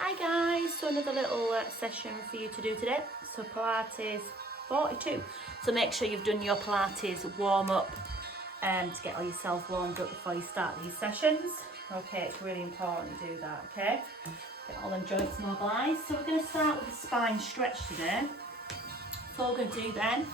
Hi guys, so another little session for you to do today. So Pilates 42. So make sure you've done your Pilates warm up to get all yourself warmed up before you start these sessions. Okay, it's really important you do that, okay? Get all them joints mobilised. So we're going to start with the spine stretch today. So what we're going to do then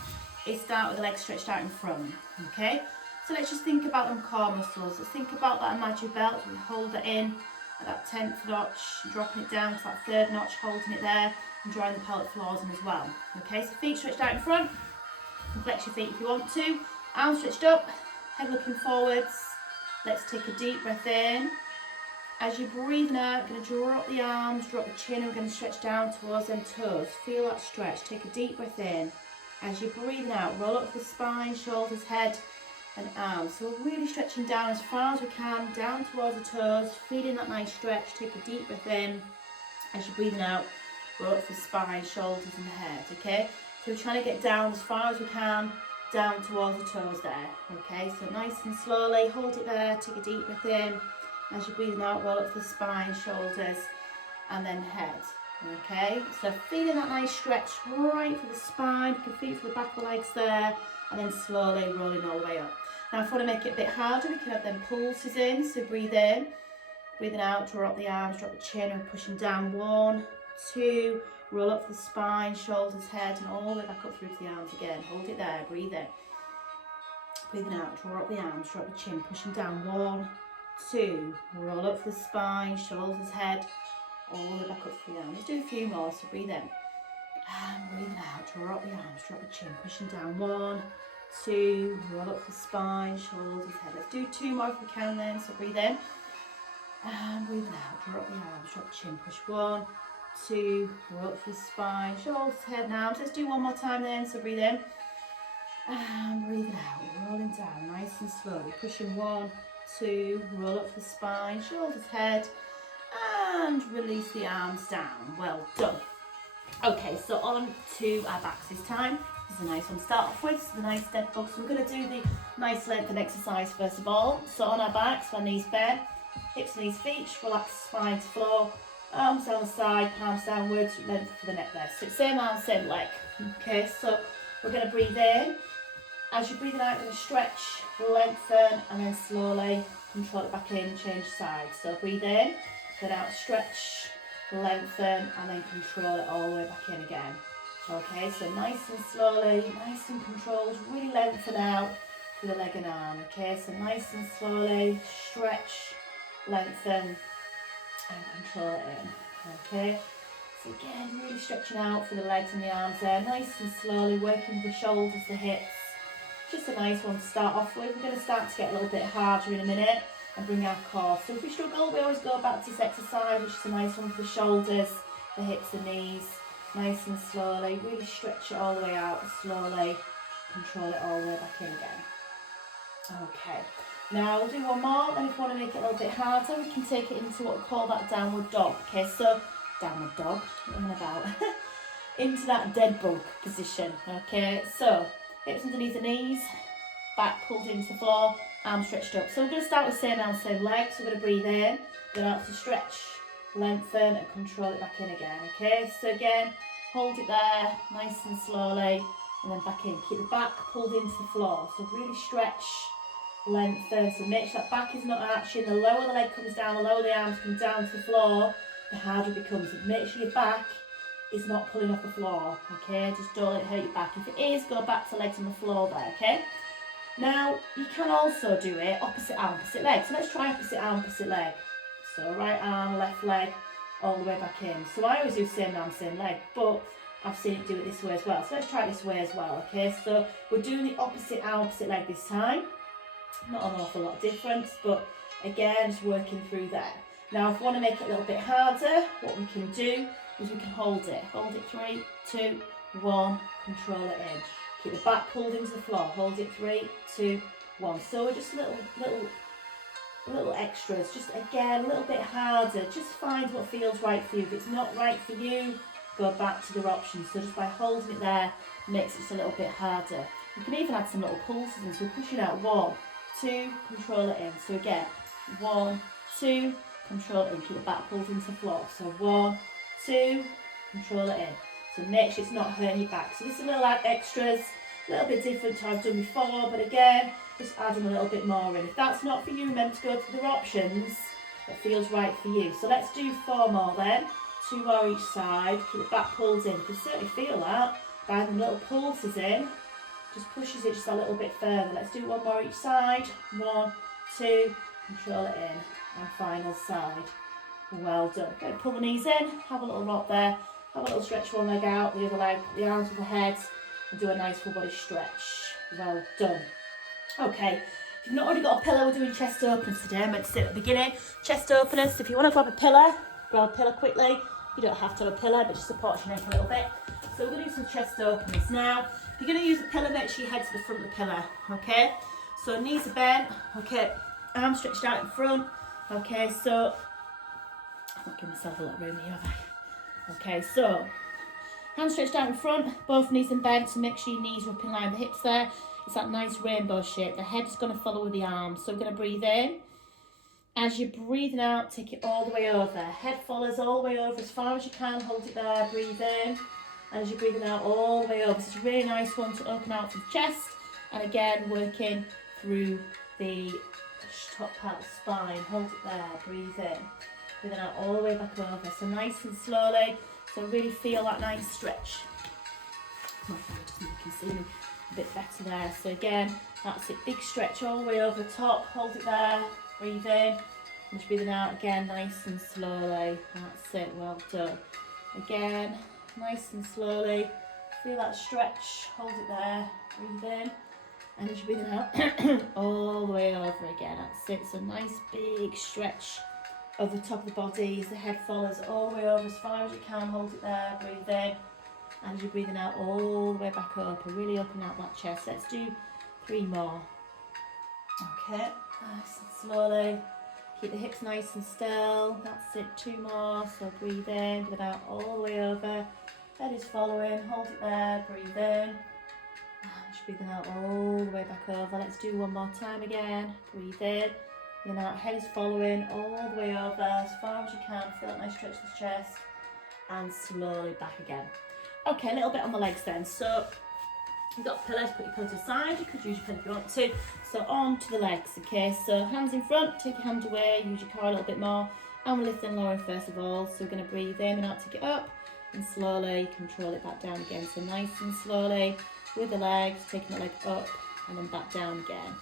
is start with the legs stretched out in front, okay? So let's just think about them core muscles. Let's think about that imaginary belt. We hold it in at that 10th notch, dropping it down to that 3rd notch, holding it there and drawing the pelvic floors in as well. Okay, so feet stretched out in front. You can flex your feet if you want to. Arms stretched up, head looking forwards. Let's take a deep breath in. As you're breathing out, you're going to drop the arms, drop the chin, and we're going to stretch down towards them toes. Feel that stretch. Take a deep breath in. As you're breathing out, roll up the spine, shoulders, head and arms. So we're really stretching down as far as we can, down towards the toes, feeling that nice stretch. Take a deep breath in. As you're breathing out, roll up the spine, shoulders and head, okay? So we're trying to get down as far as we can, down towards the toes there, okay? So nice and slowly, hold it there, take a deep breath in. As you're breathing out, roll up the spine, shoulders and then head, okay? So feeling that nice stretch right for the spine, you can feel it for the back of the legs there, and then slowly rolling all the way up. Now if you want to make it a bit harder, we can have them pulses in, so breathe in, breathing out, draw up the arms, drop the chin and pushing down, 1, 2, roll up the spine, shoulders, head and all the way back up through to the arms again. Hold it there, breathe in, breathing out, draw up the arms, drop the chin, pushing down, 1, 2, roll up the spine, shoulders, head, all the way back up through the arms. Let's do a few more, so breathe in. And breathing out, draw up the arms, drop the chin, pushing down, 1, 2, roll up the spine, shoulders, head. Let's do 2 more if we can then, so breathe in. And breathing out, draw up the arms, drop the chin, push 1, 2, roll up the spine, shoulders, head and arms. Let's do 1 more time then, so breathe in. And breathing out, rolling down, nice and slowly, pushing 1, 2, roll up the spine, shoulders, head, and release the arms down. Well done. Okay, so on to our backs this time. This is a nice one to start off with. This is a nice dead bug. So we're going to do the nice lengthen exercise first of all. So on our backs, our knees bent, hips, knees, feet, relax spine to floor, arms down the side, palms downwards, length for the neck there. So same arm, same leg. Okay, so we're going to breathe in. As you're breathing out, you're going to stretch, lengthen, and then slowly control it back in, change sides. So breathe in, then out, stretch, lengthen, and then control it all the way back in again. Okay, so nice and slowly, nice and controlled, really lengthen out through the leg and arm. Okay, so nice and slowly, stretch, lengthen, and control it in. Okay, so again, really stretching out for the legs and the arms there, nice and slowly, working the shoulders, the hips. Just a nice one to start off with. We're going to start to get a little bit harder in a minute and bring our core. So if we struggle, we always go back to this exercise, which is a nice one for the shoulders, the hips, the knees. Nice and slowly, really stretch it all the way out, slowly control it all the way back in again. Okay, now we'll do 1 more, and if you want to make it a little bit harder, we can take it into what we call that downward dog. Okay, so downward dog, what am I about? Into that dead bug position. Okay, so hips underneath the knees, back pulled into the floor, arms stretched up. So we're going to start with same arm, same leg. So we're going to breathe in, then out to stretch, lengthen and control it back in again. Okay, so again, hold it there, nice and slowly, and then back in. Keep the back pulled into the floor. So really stretch, lengthen. So make sure that back is not arching. The lower the leg comes down, the lower the arms come down to the floor, the harder it becomes. So make sure your back is not pulling off the floor. Okay, just don't let it hurt your back. If it is, go back to legs on the floor there. Okay. Now you can also do it opposite arm, opposite leg. So let's try opposite arm, opposite leg. So right arm, left leg, all the way back in. So I always do same arm, same leg, but I've seen it do it this way as well. So let's try it this way as well, okay? So we're doing the opposite arm, opposite leg this time. Not an awful lot of difference, but again, just working through there. Now, if we want to make it a little bit harder, what we can do is we can hold it. Hold it, 3, 2, 1, control it in. Keep the back pulled into the floor. Hold it, 3, 2, 1. So we're just little extras, just again a little bit harder. Just find what feels right for you. If it's not right for you, go back to the options. So just by holding it there makes it just a little bit harder. You can even add some little pulses in. So we're pushing out, 1, 2, control it in. So again, 1, 2, control it in, keep the back pulled into the floor. So 1, 2, control it in. So make sure it's not hurting your back. So this is a little extras, a little bit different to what I've done before, but again, just adding a little bit more in. If that's not for you, remember to go to the other options that feels right for you. So let's do 4 more then, 2 more each side, keep the back pulled in. You can certainly feel that by having little pulses in, just pushes it just a little bit further. Let's do 1 more each side, 1, 2, control it in, and final side. Well done. Go pull the knees in, have a little rock there, have a little stretch one leg out, the other leg, the arms with the head, and do a nice full body stretch. Well done. Okay, if you've not already got a pillow, we're doing chest openers today. I meant to say at the beginning, chest openers. If you want to grab a pillow quickly. You don't have to have a pillow, but just supports your neck a little bit. So we're going to do some chest openers. Now, if you're going to use a pillow, make sure your head's to the front of the pillow, okay? So knees are bent, okay, arms stretched out in front, okay, so, I'm not giving myself a lot of room here, have I? Okay, so, hands stretched out in front, both knees and bent, so make sure your knees are up in line with the hips there. It's that nice rainbow shape. The head's going to follow with the arms, so we're going to breathe in. As you're breathing out, take it all the way over. Head follows all the way over as far as you can. Hold it there, breathe in. And as you're breathing out, all the way over. So it's a really nice one to open out to the chest. And again, working through the top part of the spine. Hold it there, breathe in. Breathing out all the way back over. So nice and slowly. So really feel that nice stretch. My phone just so you can see me a bit better there. So again, that's it. Big stretch all the way over the top. Hold it there. Breathe in, and just breathing out again, nice and slowly. That's it, well done. Again, nice and slowly. Feel that stretch, hold it there, breathe in, and as you're breathing out, all the way over again. That's it, so nice big stretch over the top of the body as the head follows all the way over as far as you can, hold it there, breathe in, and as you're breathing out all the way back up, and really open out that chest. Let's do 3 more. Okay. Nice and slowly, keep the hips nice and still. That's it, 2 more. So breathe in, breathe out all the way over. Head is following, hold it there, breathe in. And just breathing out all the way back over. Let's do 1 more time again. Breathe in, breathe out, head is following all the way over as far as you can. Feel that nice stretch to the chest. And slowly back again. Okay, a little bit on the legs then. So you've got pillows, put your pillow to the side, you could use your pillow if you want to. So on to the legs, okay, so hands in front, take your hand away, use your core a little bit more, and we're lifting and lowering first of all. So we're going to breathe in and out, take it up, and slowly control it back down again. So nice and slowly with the legs, taking the leg up, and then back down again.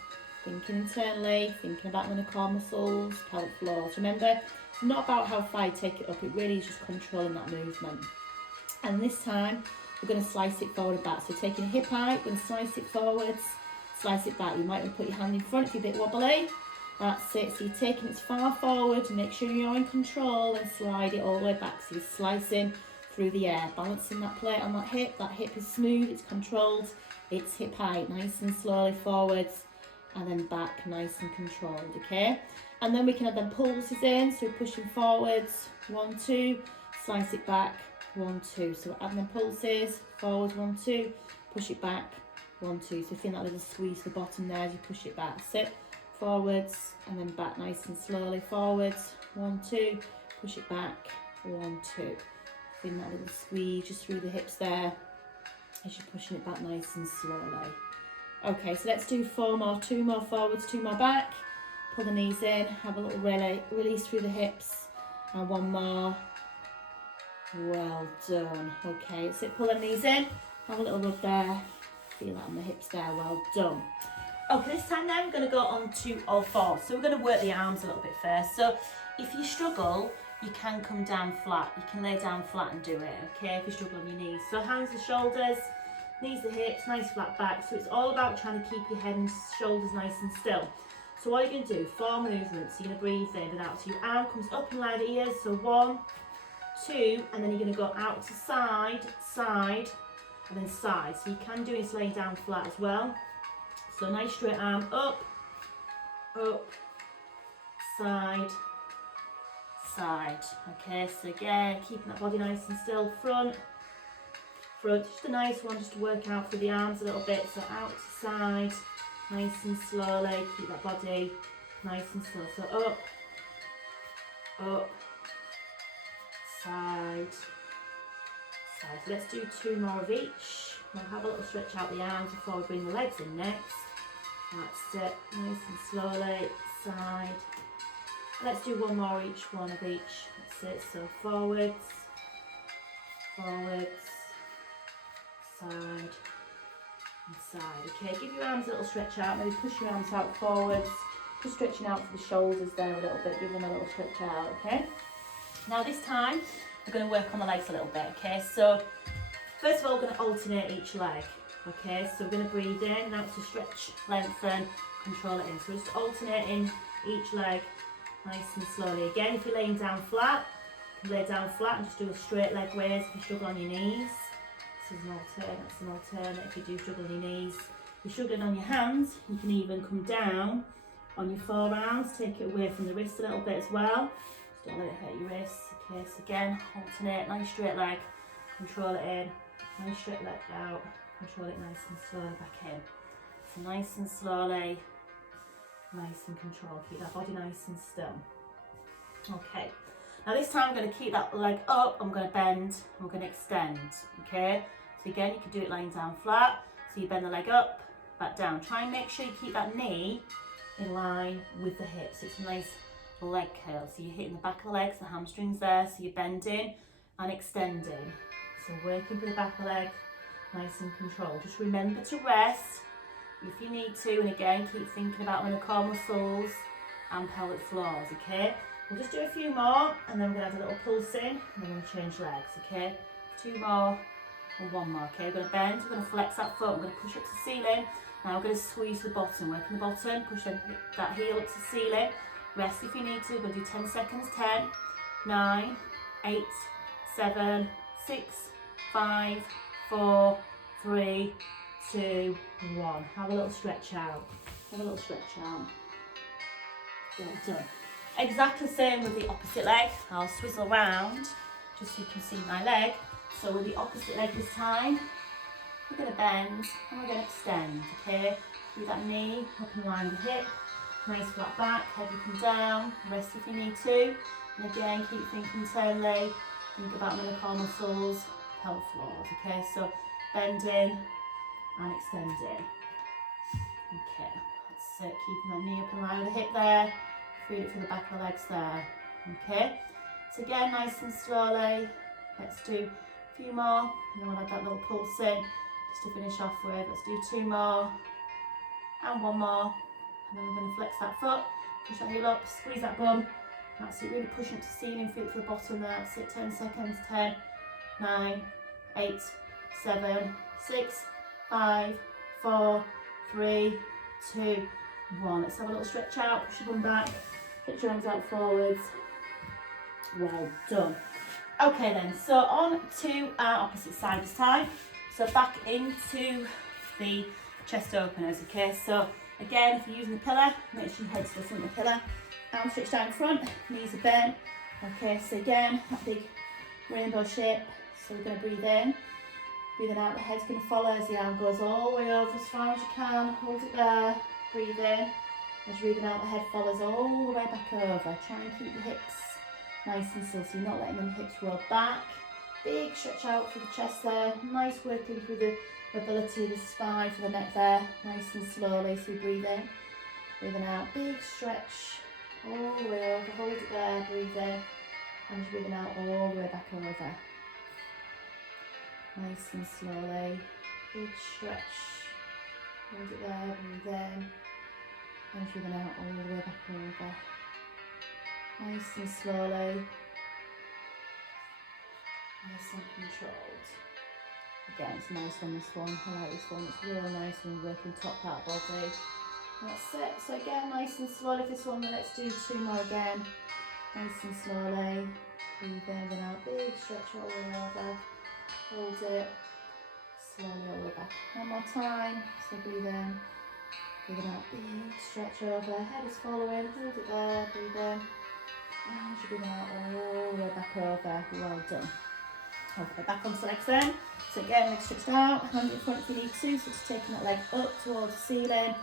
Thinking internally, thinking about the core muscles, pelvic floors. Remember, it's not about how far you take it up, it really is just controlling that movement. And this time, we're going to slice it forward and back. So taking a hip height, we're going to slice it forwards, slice it back. You might want to put your hand in front if you're a bit wobbly. That's it. So you're taking it as far forward, make sure you're in control, and slide it all the way back. So you're slicing through the air, balancing that plate on that hip. That hip is smooth, it's controlled, it's hip height. Nice and slowly forwards, and then back, nice and controlled, okay? And then we can add them pulses in. So we're pushing forwards, 1, 2, slice it back, 1, 2. So we're adding them pulses, forwards, 1, 2, push it back, 1, 2. So feel that little squeeze to the bottom there as you push it back. Sit, forwards, and then back nice and slowly. Forwards, 1, 2, push it back, 1, 2. Feel that little squeeze just through the hips there as you're pushing it back nice and slowly. Okay, so let's do 4 more. 2 more forwards, 2 more back. Pull the knees in, have a little release through the hips, and 1 more. Well done. Okay, so pull the knees in, have a little rub there, feel that on the hips there, well done. Okay, this time then we're going to go on to all 4. So we're going to work the arms a little bit first. So if you struggle, you can come down flat. You can lay down flat and do it, okay, if you struggle on your knees. So hands to shoulders, knees to hips, nice flat back. So it's all about trying to keep your head and shoulders nice and still. So what you're going to do, 4 movements. You're going to breathe in and out. So your arm comes up in line with the ears, so 1, 2, and then you're going to go out to side, side, and then side. So you can do this laying down flat as well. So nice straight arm up, side, side. Okay, so again, keeping that body nice and still, front, just a nice one just to work out through the arms a little bit. So out to side, nice and slowly, keep that body nice and still. So up, side, side. So let's do 2 more of each. We'll have a little stretch out the arms before we bring the legs in next. That's it, nice and slowly, side. Let's do 1 more each, one of each. That's it, so forwards, forwards, side, and side. Okay, give your arms a little stretch out, maybe push your arms out forwards, just stretching out for the shoulders there a little bit, give them a little stretch out, okay? Now this time, we're going to work on the legs a little bit, okay? So, first of all, we're going to alternate each leg, okay? So we're going to breathe in, now to stretch, lengthen, control it in. So just alternating each leg, nice and slowly. Again, if you're laying down flat, you can lay down flat and just do a straight leg raise if you struggle on your knees. This is an alternate, that's an alternate if you do struggle on your knees. If you're struggling on your hands, you can even come down on your forearms, take it away from the wrist a little bit as well. Just don't let it hurt your wrists. Okay, so again, alternate, nice straight leg, control it in, nice straight leg out, control it nice and slowly back in. So nice and slowly, nice and controlled, keep that body nice and still. Okay, now this time I'm going to keep that leg up, I'm going to bend, and we're going to extend, okay? So again, you can do it lying down flat, so you bend the leg up, back down. Try and make sure you keep that knee in line with the hips. It's a nice leg curl, so you're hitting the back of the legs, the hamstrings there, so you're bending and extending. So working for the back of the leg, nice and controlled. Just remember to rest if you need to, and again, keep thinking about the core muscles and pelvic floors, okay? We'll just do a few more, and then we're going to add a little pulse in, and then we're going to change legs, okay? 2 more, and 1 more, okay? We're going to bend, we're going to flex that foot, we're going to push up to the ceiling. Now we're going to squeeze the bottom, working the bottom, push that heel up to the ceiling. Rest if you need to, we're going to do 10 seconds, 10, 9, 8, 7, 6, 5, 4, 3, 2, 1. Have a little stretch out. Have a little stretch out. Well done. Exactly the same with the opposite leg. I'll swizzle around just so you can see my leg. So with the opposite leg this time, we're going to bend and we're going to extend, okay? With that knee up in line with the hip, nice flat back, head up and down, rest if you need to. And again, keep thinking internally, think about the core muscles, pelvic floors, okay? So bending and extending. Okay, that's it, keeping that knee up in line with the hip there, feel it through the back of the legs there, okay? So again, nice and slowly, let's do a few more, and then we'll add that little pulse in, just to finish off with. Let's do 2 more, and 1 more, and then we're going to flex that foot, push that heel up, squeeze that bum, that's it, really pushing up to the ceiling, feel it to the bottom there, that's it, 10 seconds, 10, 9, 8, 7, 6, 5, 4, 3, 2, 1. Let's have a little stretch out, push your bum back, stretch your arms out forwards. Well done. Okay then, so on to our opposite side this time. So back into the chest openers, okay? So again, if you're using the pillar, make sure your head's to the front of the pillar. Arms stretched out in front, knees are bent. Okay, so again, that big rainbow shape. So we're going to breathe in. Breathing out, the head's going to follow as the arm goes all the way over as far as you can. Hold it there. Breathe in. As you're breathing out, the head follows all the way back over. Try and keep the hips nice and still, so you're not letting them hips roll back. Big stretch out for the chest there. Nice working through the mobility of the spine for the neck there. Nice and slowly, so you breathe in. Breathing out, big stretch all the way over. Hold it there, breathe in. And breathing out all the way back over. Nice and slowly, big stretch, hold it there, breathe in, and breathing out all the way back over. Nice and slowly, nice and controlled. Again, it's a nice one, this one, I like this one, it's real nice when working top part body. That's it, so again, nice and slowly for this one, then let's do 2 more again. Nice and slowly, breathe in and out, big stretch all the way over. Hold it, slowly all the way back. 1 more time, so breathe in, breathing out, big stretch over, head is following, hold it there, breathe in, and you're breathing out all the way back over, well done. Okay, back onto the legs then. So again, legs stretched out, hand in front if you need to, so just taking that leg up towards the ceiling,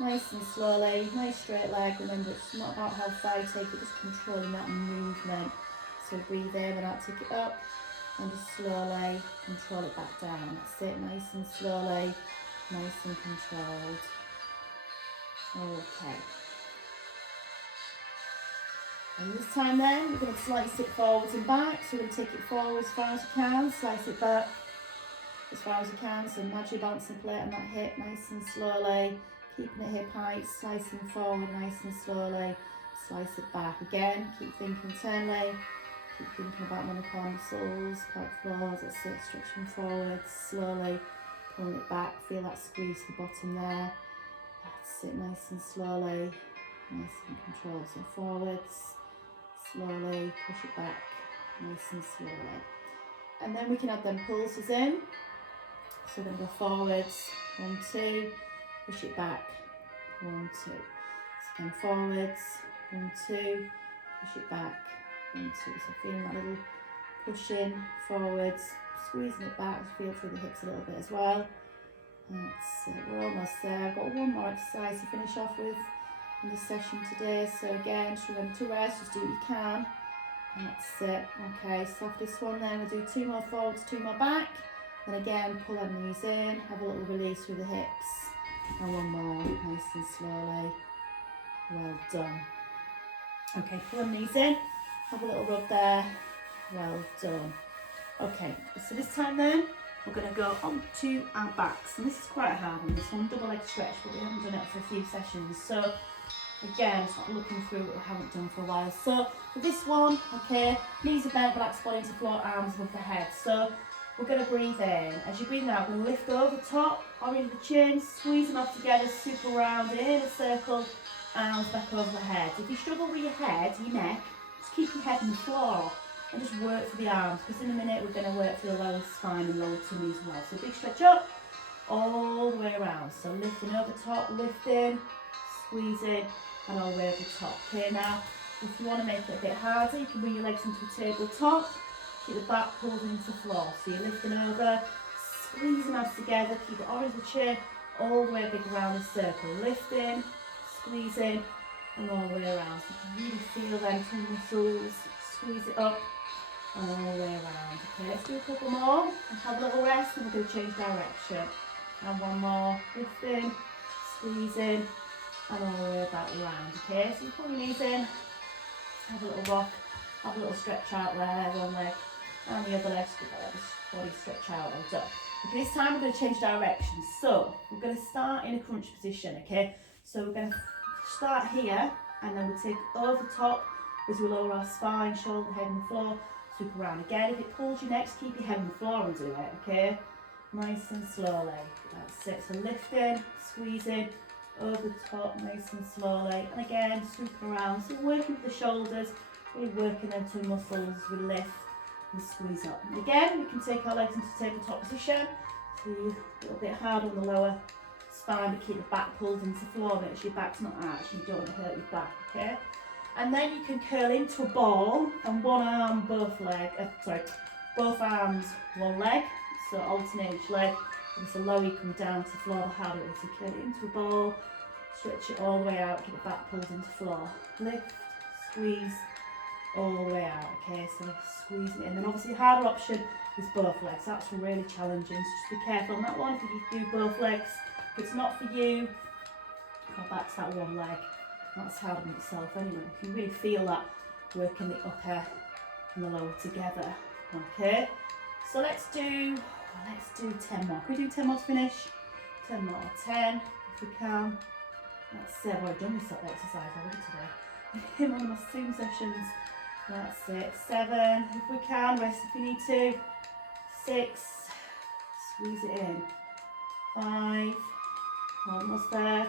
Nice and slowly, nice straight leg. Remember, it's not about how far you take it, just controlling that movement. So breathe in and out, take it up, and just slowly control it back down. That's it, nice and slowly, nice and controlled. Okay. And this time then, we're going to slice it forwards and back. So we're going to take it forward as far as you can, slice it back as far as you can. So imagine your balancing plate on that hip, nice and slowly. Keeping it hip height, slicing forward nice and slowly. Slice it back again. Keep thinking internally. Keep thinking about menopause muscles, pelvic floors. That's it, stretching forward, slowly. Pulling it back. Feel that squeeze to the bottom there. That's it, nice and slowly. Nice and controlled. So forwards. Slowly push it back, nice and slowly. And then we can add them pulses in. So we're going to go forwards, 1, 2, push it back, 1, 2. So again forwards, 1, 2, push it back, 1, 2. So feeling that little push in, forwards, squeezing it back, feel through the hips a little bit as well. That's it, we're almost there. I've got one more exercise to finish off with in this session today, so again just remember to rest, just do what you can. That's it. Okay, so after this one then we'll do 2 more forwards, 2 more back, and again pull them knees in, have a little release through the hips, and one more, nice and slowly. Well done. Okay, pull them knees in, have a little rub there, well done. Okay, so this time then we're going to go on to our backs, and this is quite a hard one, this one, double leg stretch, but we haven't done it for a few sessions, so again, it's not looking through what we haven't done for a while. So for this one, okay, knees are bent, relax body into floor, arms above the head. So we're going to breathe in. As you breathe out, we're going to lift over top, orient the chin, squeeze them off together, super round in a circle, arms back over the head. If you struggle with your head, your neck, just keep your head on the floor and just work for the arms, because in a minute we're going to work for the lower spine and lower tummy as well. So big stretch up, all the way around. So lifting over top, lifting, squeezing, and all the way over the top. Okay, now if you want to make it a bit harder, you can bring your legs into a tabletop, keep the back pulled into the floor. So you're lifting over, squeeze them out together, keep it on the chin, all the way big around the circle. Lifting, squeezing, and all the way around. So you can really feel them two muscles, squeeze it up, and all the way around. Okay, let's do a couple more, and have a little rest, and we're going to change direction. And one more, lifting, squeezing, and all the way back around. Okay, so you pull your knees in, have a little rock, have a little stretch out there, one leg and the other leg, so let the body stretch out, well done. Okay, this time we're going to change direction. So we're going to start in a crunch position, okay? So we're going to start here, and then we'll take over top as we lower our spine, shoulder, head on the floor, sweep around. Again, if it pulls you next, keep your head on the floor and do it, okay? Nice and slowly, that's it. So lifting, squeezing, over the top, nice and slowly, and again sweeping around. So working with the shoulders, really working them two muscles. We lift and squeeze up. And again, we can take our legs into tabletop position. So a little bit hard on the lower spine, but keep the back pulled into the floor. Make sure your back's not arched. You don't want to hurt your back. Okay. And then you can curl into a ball, and one arm, both arms, one leg. So alternate each leg. And the lower you come down to the floor, the harder it is. So curl it into a ball, stretch it all the way out, keep the back pulled into the floor. Lift, squeeze, all the way out. Okay, so squeeze it in. Then obviously the harder option is both legs. That's really challenging, so just be careful on that one. If you do both legs, if it's not for you, go back to that one leg. That's hard on itself anyway. You can really feel that working the upper and the lower together. Okay, so let's do 10 more. Can we do 10 more to finish? 10 more. 10 if we can. That's it. I've done this exercise already today. In one of my Zoom sessions. That's it. 7 if we can. Rest if you need to. 6. Squeeze it in. 5. Almost there.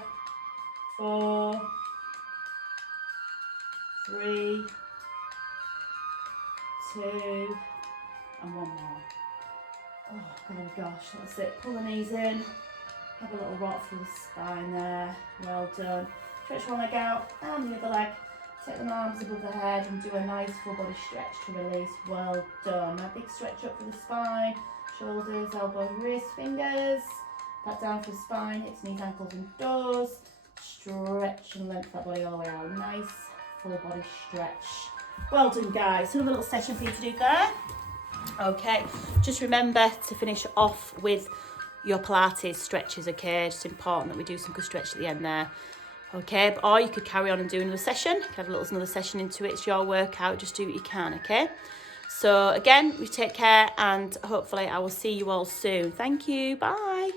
4. 3. 2. And one more. Oh gosh, that's it. Pull the knees in, have a little rock through the spine there. Well done. Stretch one leg out and the other leg. Take the arms above the head and do a nice full body stretch to release. Well done. Now big stretch up for the spine, shoulders, elbows, wrists, fingers. Back down for the spine, hips, knees, ankles and toes. Stretch and length that body all the way out. Nice full body stretch. Well done, guys. Another little session for you to do there. Okay, just remember to finish off with your Pilates stretches, okay? It's important that we do some good stretch at the end there. Okay, or you could carry on and do another session. You could have another session into it. It's your workout. Just do what you can, okay? So again, you take care, and hopefully I will see you all soon. Thank you. Bye.